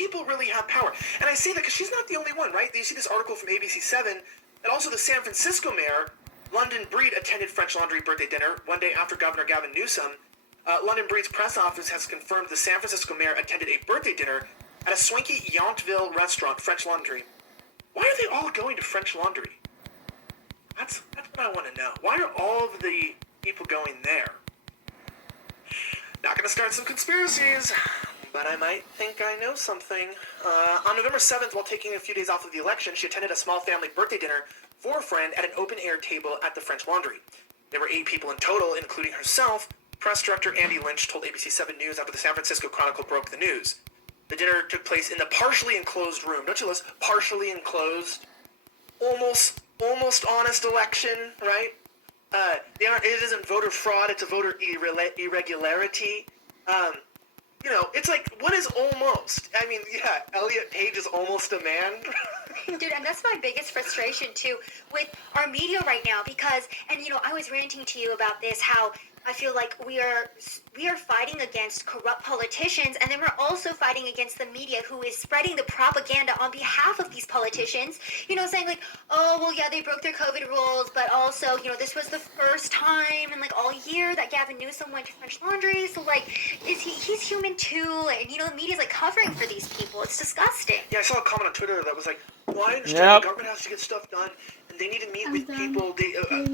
people really have power. And I say that because she's not the only one, right? You see this article from ABC7 that also the San Francisco mayor, London Breed, attended French Laundry birthday dinner one day after Governor Gavin Newsom. London Breed's press office has confirmed the San Francisco mayor attended a birthday dinner at a swanky Yountville restaurant, French Laundry. Why are they all going to French Laundry? That's what I want to know. Why are all of the people going there? Not going to start some conspiracies, but I might think I know something. On November 7th, while taking a few days off of the election, she attended a small family birthday dinner for a friend at an open-air table at the French Laundry. There were 8 people in total, including herself. Press director Andy Lynch told ABC7 News after the San Francisco Chronicle broke the news. The dinner took place in the partially enclosed room. Don't you listen? Partially enclosed. Almost honest election, right? It isn't voter fraud, it's a voter irregularity. It's like, what is almost? I mean, yeah, Elliot Page is almost a man. Dude, and that's my biggest frustration, too, with our media right now, because, I was ranting to you about this, how I feel like we are fighting against corrupt politicians, and then we're also fighting against the media who is spreading the propaganda on behalf of these politicians, saying like, oh, well, yeah, they broke their COVID rules, but also, this was the first time in like all year that Gavin Newsom went to French Laundry, so like, he's human too, and the media's like covering for these people. It's disgusting. Yeah, I saw a comment on Twitter that was like, well, I understand the government has to get stuff done, and they need to meet with people,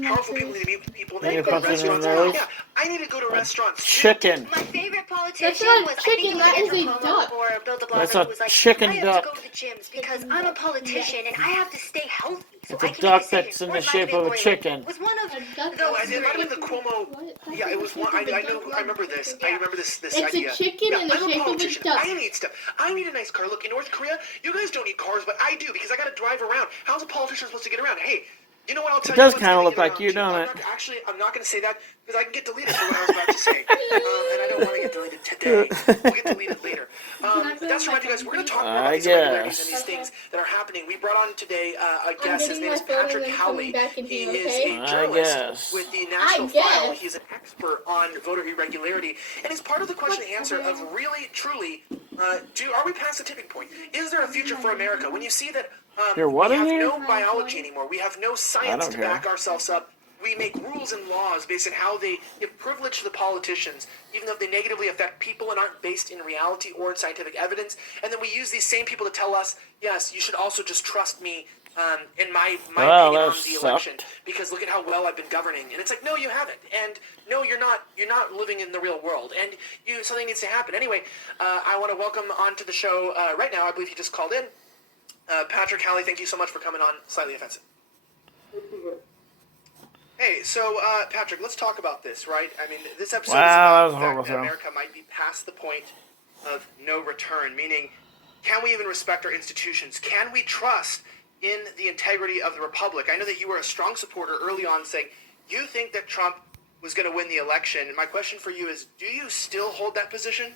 powerful people need to meet with people, they need to go to restaurants. Yeah, I need to go to restaurants. Chicken. My favorite politician That's not was, chicken, I think it was that is Andrew a Cuomo duck. or Bill de Blasio, That's a who was like, chicken I have duck. to go to the gyms because I'm a politician and I have to stay healthy. So It's I a can duck make that's decisions. in Or the it might shape have been of a Lori chicken. Lightfoot. Was one of No, it might have been the Cuomo. Yeah, it was one. I remember this. I remember this It's idea. a chicken in the I'm a shape of a politician. duck. I need stuff. I need a nice car. Look, in North Korea, you guys don't need cars, but I do because I got to drive around. How's a politician supposed to get around? Hey, you know what I'll tell you? It does what's kind of gonna look get like around you, too. don't it? I'm not going to say that because I can get deleted for what I was about to say, and I don't want to get deleted today. We'll get deleted later. That's right, you guys. We're going to talk more about these irregularities and these things that are happening. We brought on today a guest. His name is Patrick Howley. He is a journalist with the National File. He's an expert on voter irregularity, and he's part of the question and answer of really, truly, are we past the tipping point? Is there a future for America? When you see that we have no biology anymore, we have no science to back ourselves up. We make rules and laws based on how they give privilege to the politicians, even though they negatively affect people and aren't based in reality or in scientific evidence. And then we use these same people to tell us, yes, you should also just trust me in my opinion on the election, because look at how well I've been governing. And it's like, no, you haven't. And no, you're not living in the real world. And something needs to happen. Anyway, I want to welcome onto the show right now, I believe he just called in, Patrick Howley. Thank you so much for coming on Slightly Offensive. Hey, so Patrick, let's talk about this, right? I mean, this episode is about the fact that America might be past the point of no return, meaning, can we even respect our institutions? Can we trust in the integrity of the republic? I know that you were a strong supporter early on saying you think that Trump was going to win the election. And my question for you is, do you still hold that position?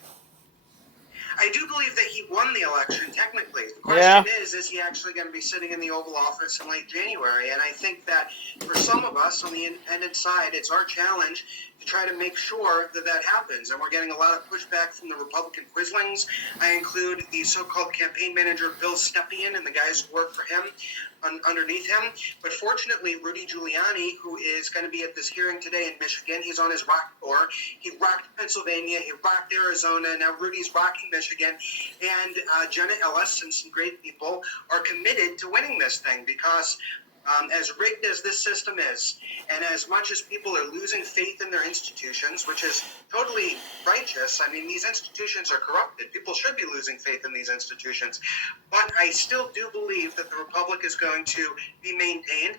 I do believe that he won the election, technically. The question is he actually going to be sitting in the Oval Office in late January? And I think that for some of us on the independent side, it's our challenge to try to make sure that that happens. And we're getting a lot of pushback from the Republican Quislings. I include the so-called campaign manager, Bill Stepien, and the guys who work for him underneath him. But fortunately, Rudy Giuliani, who is going to be at this hearing today in Michigan, he's on his rock tour. He rocked Pennsylvania, he rocked Arizona, now Rudy's rocking Michigan. And Jenna Ellis and some great people are committed to winning this thing because as rigged as this system is, and as much as people are losing faith in their institutions, which is totally righteous, I mean, these institutions are corrupted. People should be losing faith in these institutions. But I still do believe that the republic is going to be maintained.